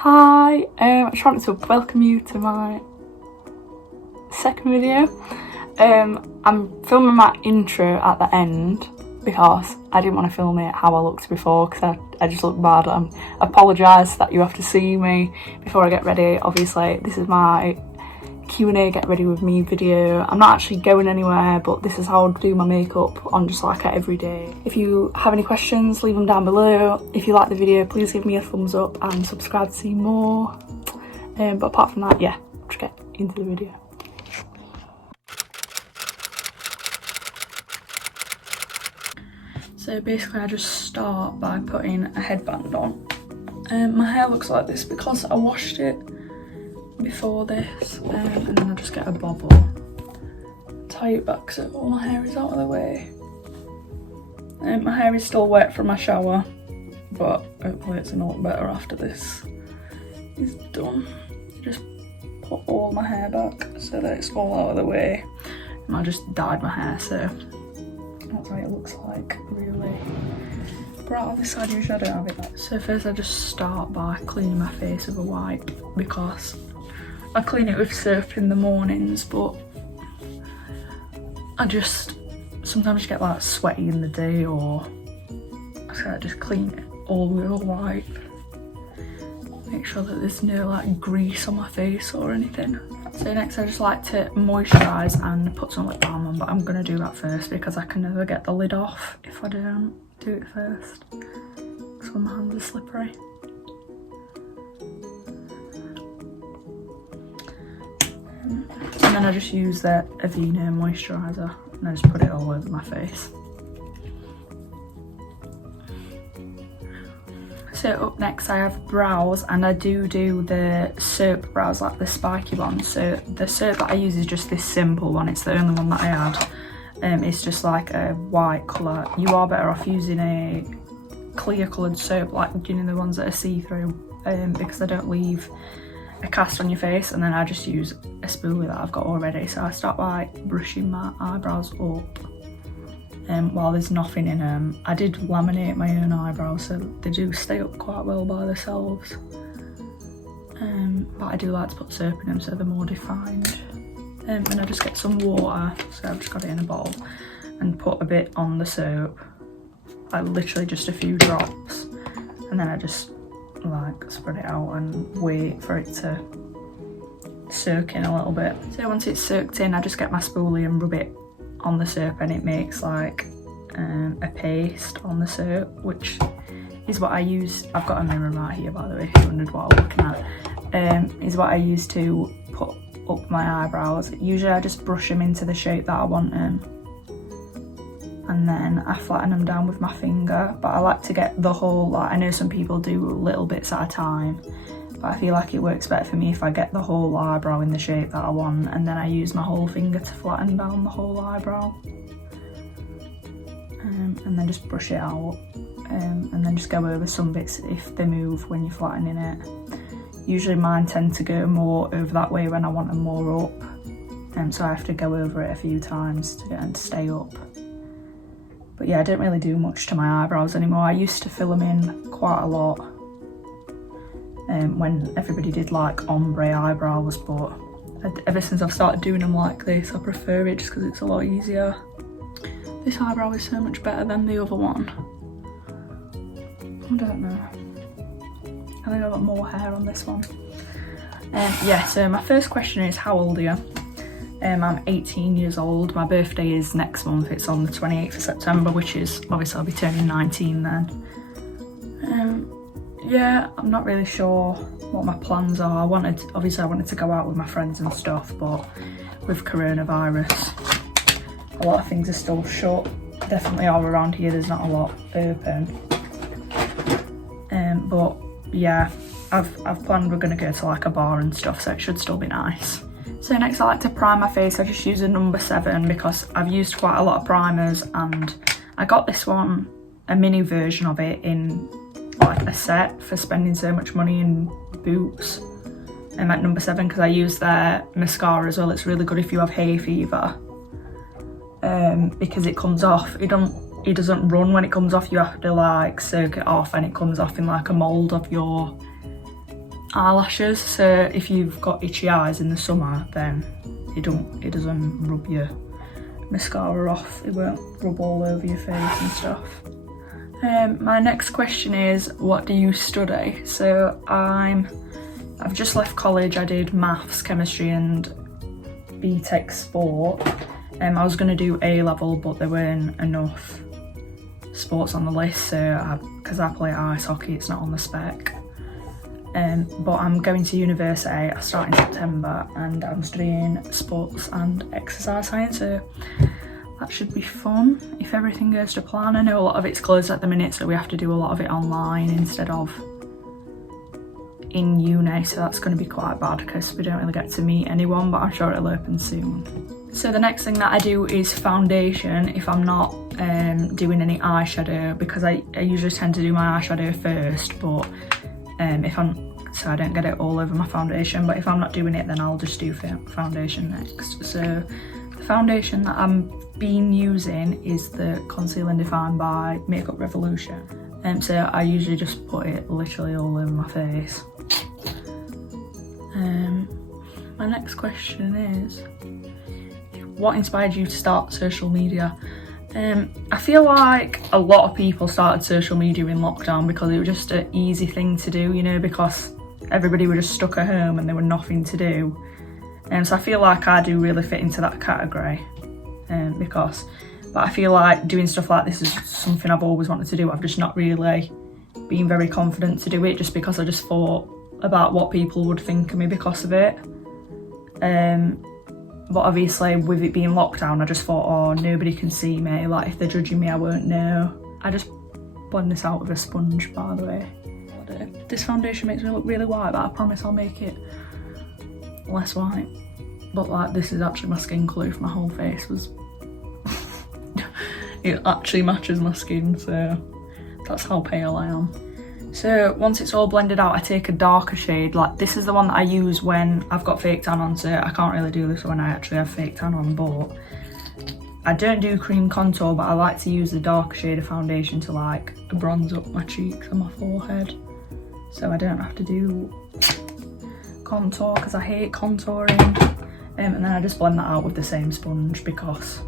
Hi, I just wanted to welcome you to my second video. I'm filming my intro at the end because I didn't want to film it how I looked before because I just looked bad. I apologise that you have to see me before I get ready. Obviously this is my Q&A get ready with me video. I'm not actually going anywhere, but this is how I do my makeup on just like every day. If you have any questions, leave them down below. If you like the video, please give me a thumbs up and subscribe to see more. But apart from that, yeah, let's get into the video. So basically I just start by putting a headband on. My hair looks like this because I washed it before this, and then I just get a bobble, tie it back so all my hair is out of the way. My hair is still wet from my shower, but hopefully it's a lot better after this is done. Just put all my hair back so that it's all out of the way, and I just dyed my hair, so that's what it looks like, really. Right on this side usually I don't have it. So first I just start by cleaning my face with a wipe because I clean it with soap in the mornings, but I just sometimes get like sweaty in the day, or so I just clean it all with a wipe. Make sure that there's no like grease on my face or anything. So next I just like to moisturise and put some lip balm on, but I'm going to do that first because I can never get the lid off if I don't do it first, because my hands are slippery. And then I just use the Aveeno moisturiser and I just put it all over my face. So up next I have brows, and I do the soap brows, like the spiky ones. So the soap that I use is just this simple one, it's the only one that I had. It's just like a white colour. You are better off using a clear coloured soap, like, you know, the ones that are see-through, because they don't leave a cast on your face. And then I just use a spoolie that I've got already. So I start by brushing my eyebrows up while there's nothing in them. I did laminate my own eyebrows, so they do stay up quite well by themselves. But I do like to put soap in them so they're more defined. And I just get some water, so I've just got it in a bowl, and put a bit on the soap, like literally just a few drops, and then I just like spread it out and wait for it to soak in a little bit. So once it's soaked in, I just get my spoolie and rub it on the soap, and it makes like a paste on the soap, which is what I use. I've got a mirror right here, by the way, if you wondered what I'm looking at. Is what I use to put up my eyebrows. Usually I just brush them into the shape that I want them, and then I flatten them down with my finger, but I like to get the whole, like, I know some people do little bits at a time, but I feel like it works better for me if I get the whole eyebrow in the shape that I want, and then I use my whole finger to flatten down the whole eyebrow, and then just brush it out, and then just go over some bits if they move when you're flattening it. Usually mine tend to go more over that way when I want them more up, so I have to go over it a few times to get them to stay up. But yeah, I don't really do much to my eyebrows anymore. I used to fill them in quite a lot when everybody did like ombre eyebrows, but ever since I've started doing them like this, I prefer it just because it's a lot easier. This eyebrow is so much better than the other one. I don't know. I think I've got more hair on this one. Yeah, so my first question is, how old are you? I'm 18 years old. My birthday is next month. It's on the 28th of September, which is, obviously I'll be turning 19 then. Yeah, I'm not really sure what my plans are. Obviously I wanted to go out with my friends and stuff, but with coronavirus, a lot of things are still shut. Definitely all around here, there's not a lot open. But yeah, I've planned we're going to go to like a bar and stuff, so it should still be nice. So next I like to prime my face. I just use a number 7 because I've used quite a lot of primers, and I got this one, a mini version of it, in like a set for spending so much money in Boots. I'm at number 7 because I use their mascara as well. It's really good if you have hay fever, because it comes off. It doesn't run when it comes off. You have to like soak it off, and it comes off in like a mould of your eyelashes, so if you've got itchy eyes in the summer, then it doesn't rub your mascara off, it won't rub all over your face and stuff. My next question is, what do you study? So I've just left college. I did maths, chemistry and BTEC sport. I was going to do A-level, but there weren't enough sports on the list, so because I play ice hockey, it's not on the spec. But I'm going to university. I start in September and I'm studying sports and exercise science, so that should be fun if everything goes to plan. I know a lot of it's closed at the minute, so we have to do a lot of it online instead of in uni, so that's going to be quite bad because we don't really get to meet anyone, but I'm sure it'll open soon. So the next thing that I do is foundation if I'm not doing any eyeshadow, because I usually tend to do my eyeshadow first, but so I don't get it all over my foundation, but if I'm not doing it, then I'll just do foundation next. So the foundation that I'm been using is the Conceal and Define by Makeup Revolution. So I usually just put it literally all over my face. My next question is, what inspired you to start social media? I feel like a lot of people started social media in lockdown because it was just an easy thing to do, you know, because everybody was just stuck at home and there was nothing to do. So I feel like I do really fit into that category. But I feel like doing stuff like this is something I've always wanted to do. I've just not really been very confident to do it, just because I just thought about what people would think of me because of it. But obviously with it being lockdown, I just thought, oh, nobody can see me, like if they're judging me I won't know. I just blend this out with a sponge, by the way. This foundation makes me look really white, but I promise I'll make it less white. But like, this is actually my skin colour. If my whole face was it actually matches my skin, so that's how pale I am. So once it's all blended out, I take a darker shade. Like, this is the one that I use when I've got fake tan on, so I can't really do this when I actually have fake tan on, but I don't do cream contour, but I like to use the darker shade of foundation to like bronze up my cheeks and my forehead, so I don't have to do contour because I hate contouring. And then I just blend that out with the same sponge because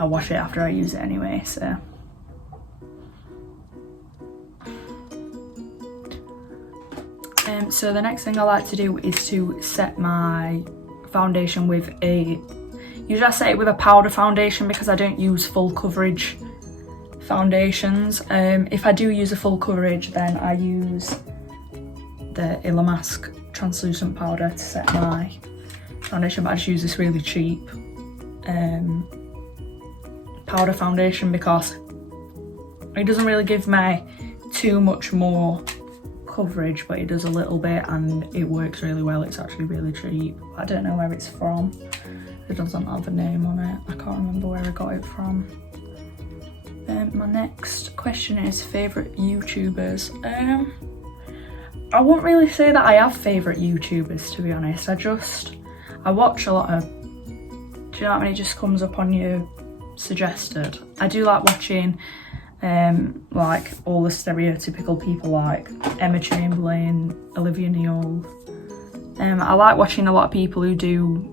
I wash it after I use it anyway, so. So the next thing I like to do is to set my foundation with usually I set it with a powder foundation because I don't use full coverage foundations. If I do use a full coverage, then I use the Illamasqua translucent powder to set my foundation, but I just use this really cheap powder foundation because it doesn't really give me too much more coverage, but it does a little bit and it works really well. It's actually really cheap. I don't know where it's from. It doesn't have a name on it. I can't remember where I got it from. My next question is favourite YouTubers. I wouldn't really say that I have favourite YouTubers, to be honest. I watch a lot of, do you know what I mean? It just comes up on your suggested. I do like watching like all the stereotypical people like Emma Chamberlain, Olivia Neal. I like watching a lot of people who do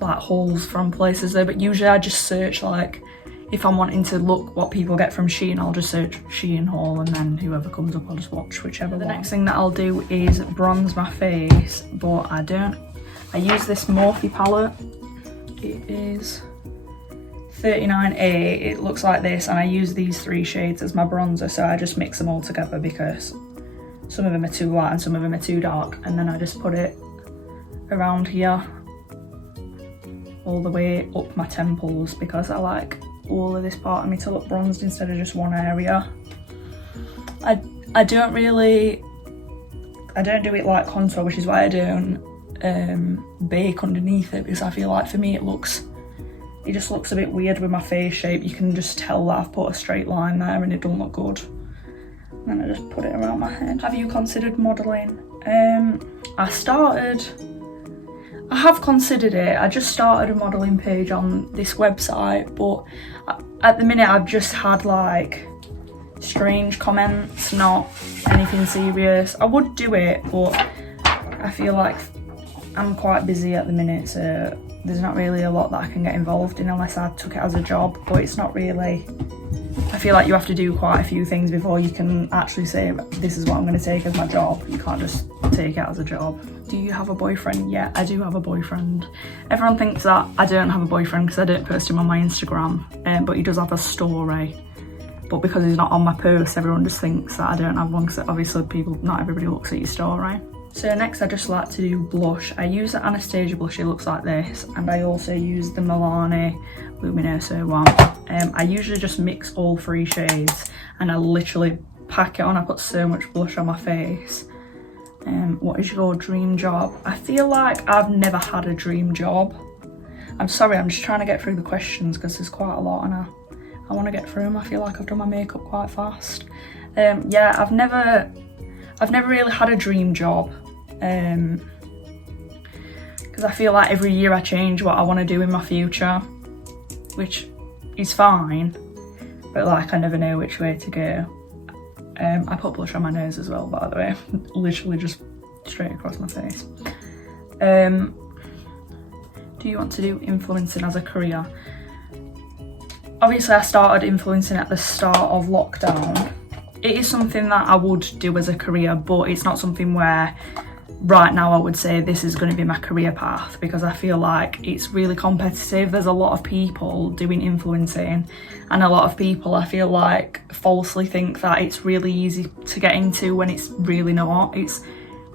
like hauls from places there, but usually I just search, like if I'm wanting to look what people get from Shein, I'll just search Shein haul, and then whoever comes up I'll just watch whichever one. The next thing that I'll do is bronze my face, but I use this Morphe palette. It is 39A, it looks like this, and I use these 3 shades as my bronzer, so I just mix them all together because some of them are too light and some of them are too dark, and then I just put it around here all the way up my temples because I like all of this part of me to look bronzed instead of just one area. I don't do it like contour, which is why I don't bake underneath it, because I feel like for me it just looks a bit weird with my face shape. You can just tell that I've put a straight line there and it don't look good. And then I just put it around my head. Have you considered modelling? I have considered it. I just started a modelling page on this website, but at the minute I've just had like strange comments, not anything serious. I would do it, but I feel like I'm quite busy at the minute, so there's not really a lot that I can get involved in unless I took it as a job. But it's not really, I feel like you have to do quite a few things before you can actually say, this is what I'm going to take as my job. You can't just take it as a job. Do you have a boyfriend? Yeah, I do have a boyfriend. Everyone thinks that I don't have a boyfriend because I don't post him on my Instagram, but he does have a story. But because he's not on my post, everyone just thinks that I don't have one, because obviously not everybody looks at your story. So next I just like to do blush. I use the Anastasia blush, it looks like this, and I also use the Milani Luminoso one. I usually just mix all 3 shades and I literally pack it on. I put so much blush on my face. What is your dream job? I feel like I've never had a dream job. I'm sorry, I'm just trying to get through the questions because there's quite a lot and I want to get through them. I feel like I've done my makeup quite fast. Yeah, I've never really had a dream job, because I feel like every year I change what I want to do in my future, which is fine, but like I never know which way to go. I put blush on my nose as well, by the way, literally just straight across my face. Do you want to do influencing as a career? Obviously I started influencing at the start of lockdown. It is something that I would do as a career, but it's not something where right now I would say this is going to be my career path, because I feel like it's really competitive. There's a lot of people doing influencing, and a lot of people, I feel like, falsely think that it's really easy to get into when it's really not. It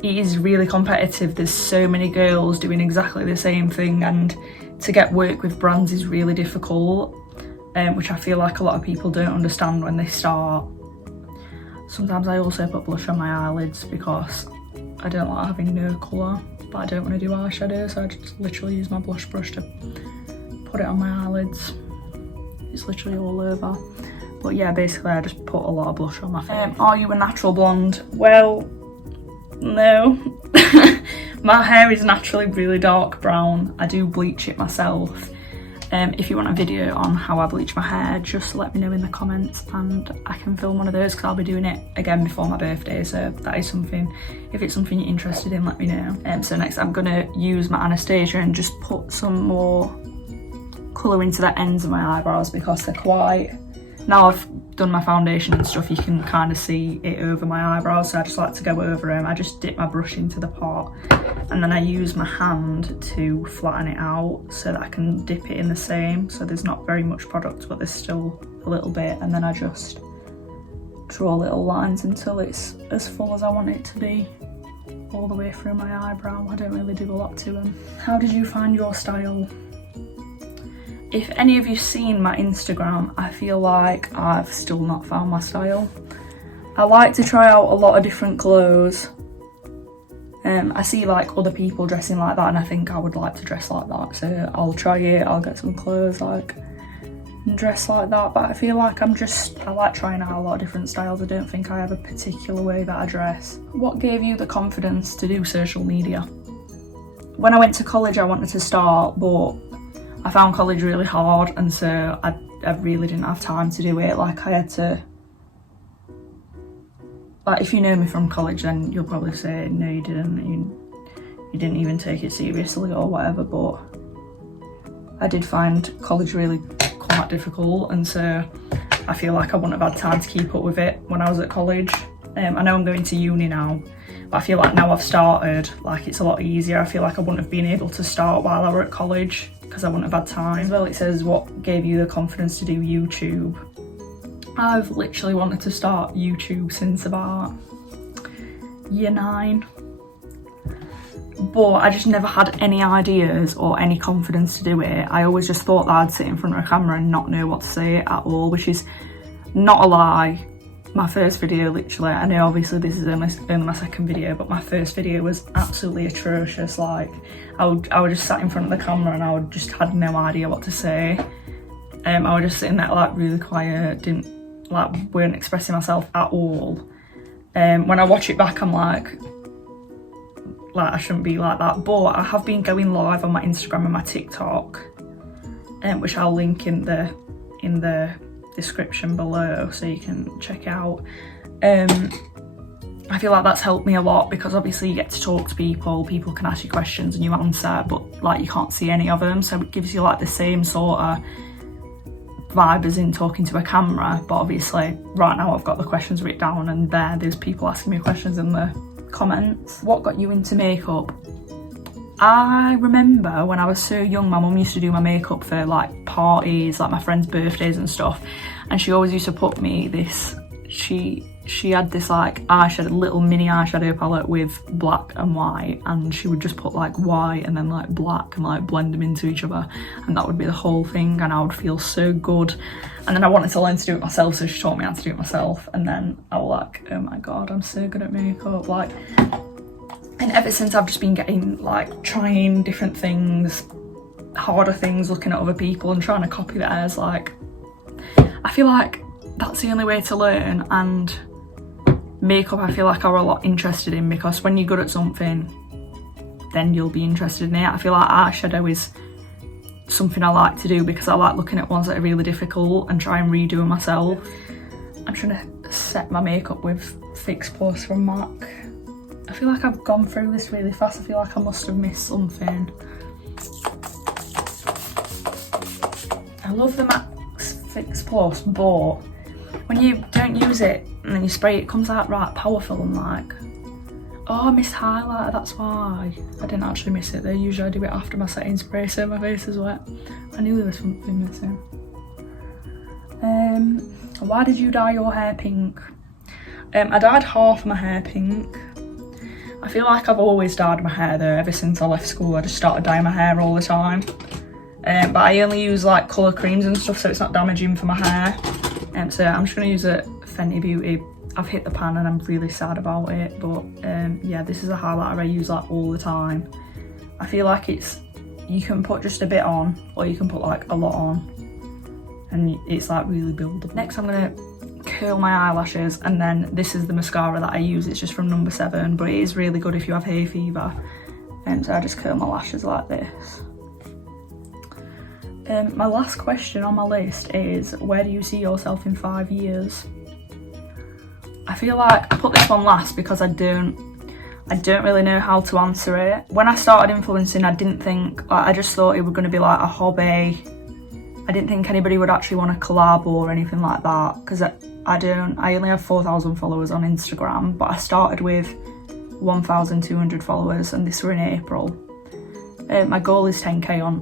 is really competitive. There's so many girls doing exactly the same thing, and to get work with brands is really difficult, which I feel like a lot of people don't understand when they start. Sometimes I also put blush on my eyelids because I don't like having no colour, but I don't want to do eyeshadow, so I just literally use my blush brush to put it on my eyelids. It's literally all over. But yeah, basically I just put a lot of blush on my face. Are you a natural blonde? Well, no. My hair is naturally really dark brown. I do bleach it myself. If you want a video on how I bleach my hair, just let me know in the comments and I can film one of those, because I'll be doing it again before my birthday, so that is something, if it's something you're interested in, let me know. So next I'm going to use my Anastasia and just put some more colour into the ends of my eyebrows, because they're quite, now I've done my foundation and stuff, you can kind of see it over my eyebrows, so I just like to go over them. I just dip my brush into the pot and then I use my hand to flatten it out so that I can dip it in the same, so there's not very much product but there's still a little bit, and then I just draw little lines until it's as full as I want it to be all the way through my eyebrow. I don't really do a lot to them. How did you find your style? If any of you've seen my Instagram, I feel like I've still not found my style. I like to try out a lot of different clothes. I see like other people dressing like that and I think I would like to dress like that, so I'll try it, I'll get some clothes like and dress like that, but I feel like I like trying out a lot of different styles. I don't think I have a particular way that I dress. What gave you the confidence to do social media? When I went to college I wanted to start, but I found college really hard, and so I really didn't have time to do it. Like I had to, like if you know me from college then you'll probably say no you didn't, you didn't even take it seriously or whatever, but I did find college really quite difficult, and so I feel like I wouldn't have had time to keep up with it when I was at college. I know I'm going to uni now, but I feel like now I've started, like it's a lot easier. I feel like I wouldn't have been able to start while I were at college because I wouldn't have had time. Well, it says what gave you the confidence to do YouTube? I've literally wanted to start YouTube since about year 9, but I just never had any ideas or any confidence to do it. I always just thought that I'd sit in front of a camera and not know what to say at all, which is not a lie. My first video, literally, I know obviously this is only my second video, but my first video was absolutely atrocious. Like I would just sat in front of the camera and I just had no idea what to say. I was just sitting there like really quiet, weren't expressing myself at all. When I watch it back I'm like I shouldn't be like that, but I have been going live on my Instagram and my TikTok, which I'll link in the description below so you can check it out. I feel like that's helped me a lot because obviously you get to talk to people can ask you questions and you answer, but like you can't see any of them, so it gives you like the same sort of vibe as in talking to a camera. But obviously right now I've got the questions written down and there's people asking me questions in the comments. What got you into makeup? I remember when I was so young, my mum used to do my makeup for like parties, like my friends' birthdays and stuff, and she always used to put me this, she had this like eyeshadow, little mini eyeshadow palette with black and white, and she would just put like white and then like black and like blend them into each other, and that would be the whole thing, and I would feel so good. And then I wanted to learn to do it myself, so she taught me how to do it myself, and then I was like, oh my god, I'm so good at makeup. Like, and ever since I've just been getting like trying different things, harder things, looking at other people and trying to copy theirs. Like, I feel like that's the only way to learn, and makeup I feel like I'm a lot interested in, because when you're good at something then you'll be interested in it. I feel like eyeshadow is something I like to do because I like looking at ones that are really difficult and try and redo them myself. I'm trying to set my makeup with Fix Plus from MAC. I feel like I've gone through this really fast. I feel like I must have missed something. I love the MAC Fix Plus, but when you don't use it and then you spray it, it comes out right powerful and like, oh, I missed highlighter, that's why. I didn't actually miss it though, usually I do it after my setting spray so my face is wet. I knew there was something missing. Why did you dye your hair pink? I dyed half my hair pink. I feel like I've always dyed my hair though, ever since I left school I just started dyeing my hair all the time. But I only use like colour creams and stuff so it's not damaging for my hair. So I'm just going to use a Fenty Beauty. I've hit the pan and I'm really sad about it, but yeah, this is a highlighter I use like all the time. I feel like you can put just a bit on or you can put like a lot on, and it's like really buildable. Next I'm going to curl my eyelashes, and then this is the mascara that I use. It's just from No. 7, but it is really good if you have hay fever. So I just curl my lashes like this. My last question on my list is, where do you see yourself in 5 years? I feel like I put this one last because I don't really know how to answer it. When I started influencing, I didn't think, I just thought it was going to be like a hobby. I didn't think anybody would actually want to collab or anything like that, because I only have 4,000 followers on Instagram, but I started with 1,200 followers and this were in April. My goal is 10k on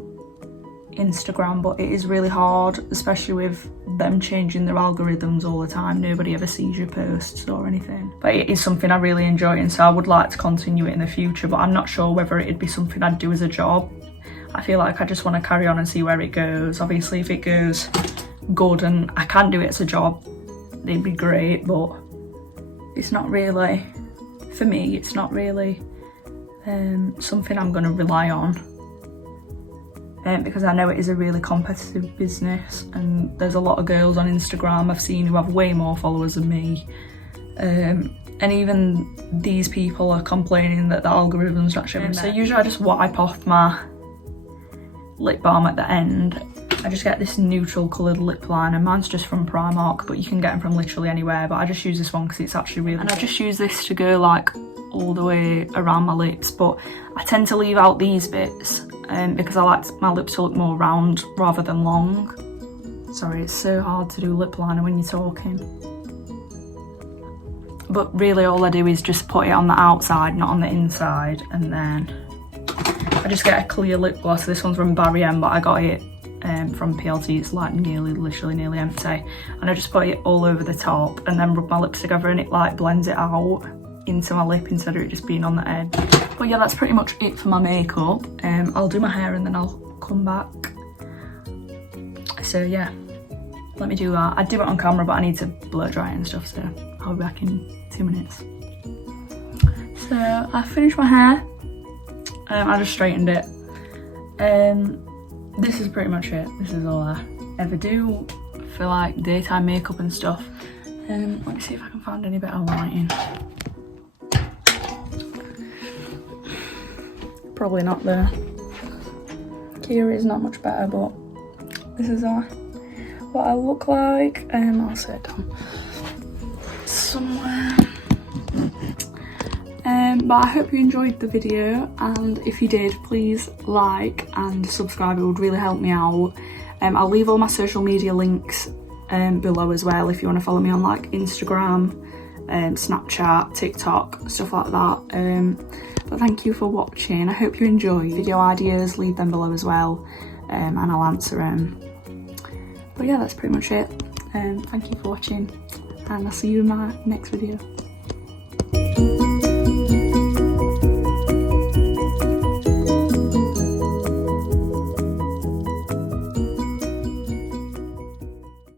Instagram, but it is really hard, especially with them changing their algorithms all the time. Nobody ever sees your posts or anything, but it is something I really enjoy, and so I would like to continue it in the future, but I'm not sure whether it'd be something I'd do as a job. I feel like I just want to carry on and see where it goes. Obviously if it goes good and I can do it as a job, it'd be great, but it's not really, for me, it's not really something I'm going to rely on. Because I know it is a really competitive business, and there's a lot of girls on Instagram I've seen who have way more followers than me, and even these people are complaining that the algorithm's not showing. So usually I just wipe off my lip balm at the end. I just get this neutral coloured lip liner. Mine's just from Primark, but you can get them from literally anywhere, but I just use this one because it's actually really good. And I just use this to go like all the way around my lips, but I tend to leave out these bits because I like my lips to look more round rather than long. Sorry, it's so hard to do lip liner when you're talking. But really all I do is just put it on the outside, not on the inside, and then I just get a clear lip gloss. This one's from GRWM, but I got it from PLT. It's like literally nearly empty, and I just put it all over the top and then rub my lips together, and it like blends it out into my lip instead of it just being on the edge. But yeah, that's pretty much it for my makeup. I'll do my hair and then I'll come back. So yeah, let me do that. I do it on camera, but I need to blow dry it and stuff, so I'll be back in 2 minutes. So I finished my hair. I just straightened it. This is pretty much it. This is all I ever do for like daytime makeup and stuff. Let me see if I can find any better lighting. Probably not there. Here is not much better, but this is our what I look like. I'll set it down somewhere. But I hope you enjoyed the video, and if you did, please like and subscribe. It would really help me out. I'll leave all my social media links below as well if you want to follow me on like Instagram, Snapchat, TikTok, stuff like that. But thank you for watching. I hope you enjoy. Video ideas, leave them below as well, and I'll answer them. But yeah, that's pretty much it. Thank you for watching, and I'll see you in my next video.